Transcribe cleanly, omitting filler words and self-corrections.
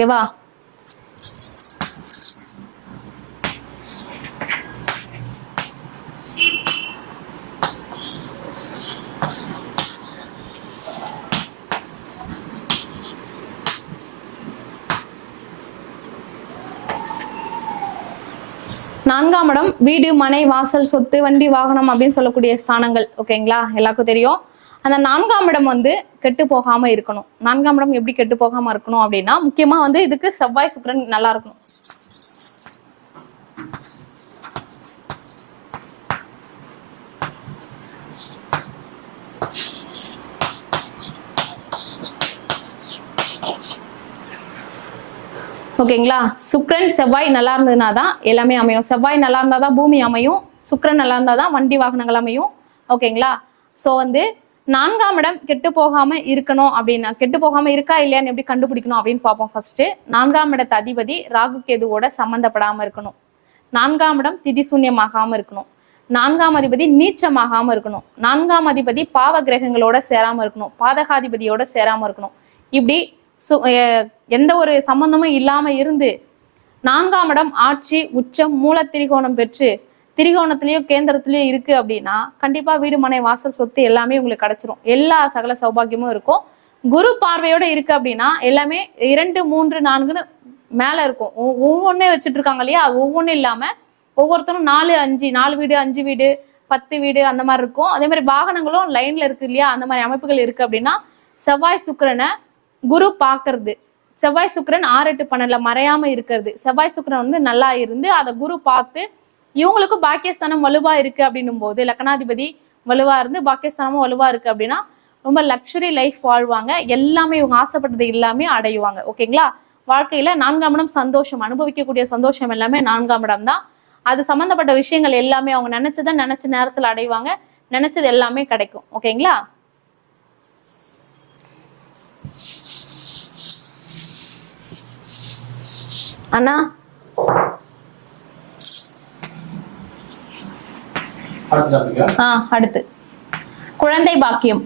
ஓகேவா? நான்காம் இடம் வீடு, மனை, வாசல், சொத்து, வண்டி, வாகனம் அப்படின்னு சொல்லக்கூடிய ஸ்தானங்கள். ஓகேங்களா? எல்லாருக்கும் தெரியும். அந்த நான்காம் இடம் வந்து கெட்டு போகாம இருக்கணும். நான்காம் இடம் எப்படி கெட்டு போகாம இருக்கணும் அப்படின்னா, முக்கியமா வந்து இதுக்கு செவ்வாய் சுக்கிரன் நல்லா இருக்கணும். ஓகேங்களா? சுக்கிரன் செவ்வாய் நல்லா இருந்ததுனா தான் எல்லாமே அமையும். செவ்வாய் நல்லா இருந்தா தான் பூமி அமையும். சுக்கிரன் நல்லா இருந்தா தான் வண்டி வாகனங்கள் அமையும். ஓகேங்களா? ஸோ வந்து நான்காம் இடம் கெட்டு போகாம இருக்கணும் அப்படின்னா, கெட்டு போகாம இருக்கா இல்லையான்னு எப்படி கண்டுபிடிக்கணும் அப்படின்னு பார்ப்போம். ஃபர்ஸ்ட் நான்காம் இடத்து அதிபதி ராகு கேதுவோட சம்பந்தப்படாம இருக்கணும். நான்காம் இடம் திதி சூன்யமாகாம இருக்கணும். நான்காம் அதிபதி நீச்சமாகாம இருக்கணும். நான்காம் அதிபதி பாவ கிரகங்களோட சேராம இருக்கணும். பாதகாதிபதியோட சேராம இருக்கணும். இப்படி எந்த ஒரு சம்பந்தமும் இல்லாம இருந்து நான்காம் இடம் ஆட்சி உச்சம் மூல திரிகோணம் பெற்று திரிகோணத்திலயோ கேந்திரத்திலயோ இருக்கு அப்படின்னா கண்டிப்பா வீடு, மனை, வாசல், சொத்து எல்லாமே உங்களுக்கு கிடைச்சிரும். எல்லா சகல சௌபாகியமும் இருக்கும். குரு பார்வையோட இருக்கு அப்படின்னா எல்லாமே 2, 3, 4ன்னு மேல இருக்கும். ஒவ்வொன்னே வச்சுட்டு இருக்காங்க இல்லையா? ஒவ்வொன்றும் இல்லாம ஒவ்வொருத்தரும் 4, 5, 4 வீடு, 5 வீடு, 10 வீடு அந்த மாதிரி இருக்கும். அதே மாதிரி வாகனங்களும் லைன்ல இருக்கு இல்லையா? அந்த மாதிரி அமைப்புகள் இருக்கு அப்படின்னா செவ்வாய் சுக்கிரனை குரு பாக்குறது, செவ்வாய் சுக்கிரன் 6, 8, 12 மறையாம இருக்கிறது, செவ்வாய் சுக்கிரன் வந்து நல்லா இருந்து அதை குரு பார்த்து இவங்களுக்கும் பாக்கியஸ்தானம் வலுவா இருக்கு அப்படின்னும் போது, லக்னாதிபதி வலுவா இருந்து பாக்கியஸ்தானமும் வலுவா இருக்கு அப்படின்னா ரொம்ப லக்ஸுரி லைஃப் வாழ்வாங்க. எல்லாமே இவங்க ஆசைப்பட்டது எல்லாமே அடையுவாங்க. ஓகேங்களா? வாழ்க்கையில நான்காம் இடம் சந்தோஷம், அனுபவிக்கக்கூடிய சந்தோஷம் எல்லாமே நான்காம் இடம் தான். அது சம்பந்தப்பட்ட விஷயங்கள் எல்லாமே அவங்க நினைச்சதை நினைச்ச நேரத்துல அடைவாங்க. நினைச்சது எல்லாமே கிடைக்கும். ஓகேங்களா? அண்ணா அடுத்து குழந்தை பாக்கியம்.